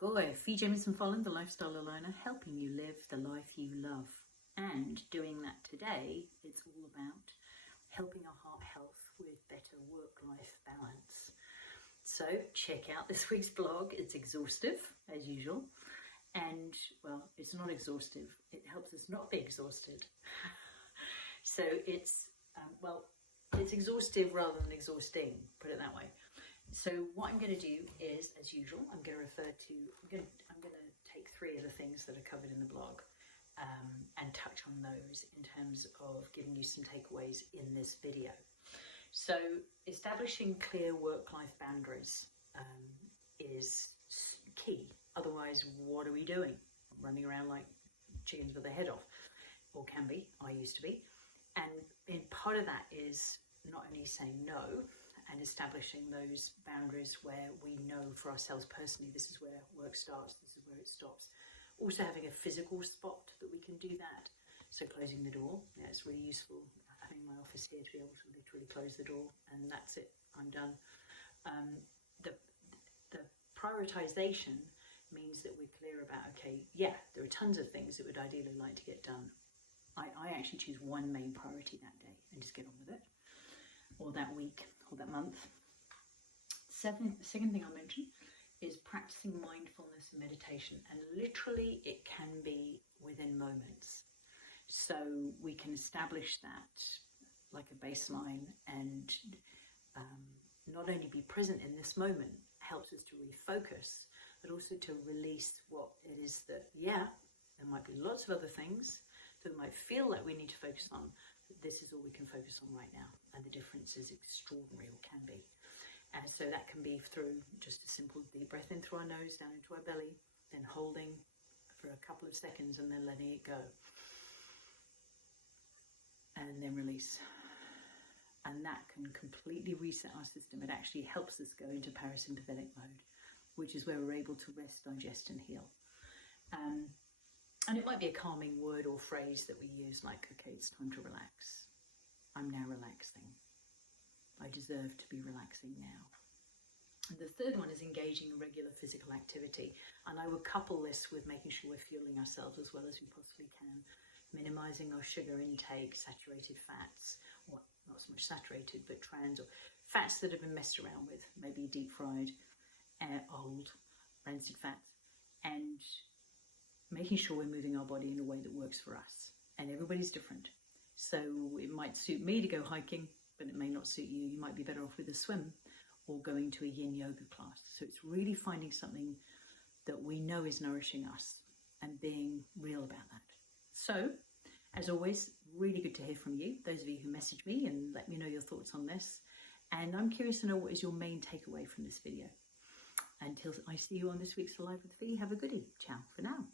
Goy, Fee Jamieson-Folland, the lifestyle learner, helping you live the life you love. And doing that today, it's all about helping our heart health with better work-life balance. So check out this week's blog. It's exhaustive, as usual. And, well, it's not exhaustive. It helps us not be exhausted. So it's, it's exhaustive rather than exhausting, put it that way. So what I'm going to do is, as usual, I'm going to take three of the things that are covered in the blog and touch on those in terms of giving you some takeaways in this video. So establishing clear work-life boundaries is key. Otherwise, what are we doing? Running around like chickens with their head off, or can be, I used to be. And part of that is not only saying no, and establishing those boundaries where we know for ourselves personally, this is where work starts, this is where it stops. Also having a physical spot that we can do that. So closing the door, yeah, it's really useful having my office here to be able to literally close the door and that's it, I'm done. The prioritization means that we're clear about, okay, yeah, there are tons of things that we'd ideally like to get done. I actually choose one main priority that day and just get on with it, or that week, or that month. Second thing I'll mention is practicing mindfulness and meditation, and literally it can be within moments. So we can establish that like a baseline, and not only be present in this moment helps us to refocus, but also to release what it is that, yeah, there might be lots of other things that might feel like we need to focus on, but this is all we can focus on right now, and the difference is extraordinary, or can be. And so that can be through just a simple deep breath in through our nose, down into our belly, then holding for a couple of seconds and then letting it go. And then release. And that can completely reset our system. It actually helps us go into parasympathetic mode, which is where we're able to rest, digest and heal. And it might be a calming word or phrase that we use, like, okay, it's time to relax. I'm now relaxing. I deserve to be relaxing now. And the third one is engaging in regular physical activity. And I would couple this with making sure we're fueling ourselves as well as we possibly can, minimizing our sugar intake, saturated fats, well, not so much saturated, but trans, or fats that have been messed around with, maybe deep fried, old, rancid fats, and making sure we're moving our body in a way that works for us. And everybody's different. So it might suit me to go hiking, but it may not suit you. You might be better off with a swim or going to a yin yoga class. So it's really finding something that we know is nourishing us and being real about that. So, as always, really good to hear from you, those of you who message me and let me know your thoughts on this. And I'm curious to know what is your main takeaway from this video. Until I see you on this week's Live with Fee, have a goodie. Ciao for now.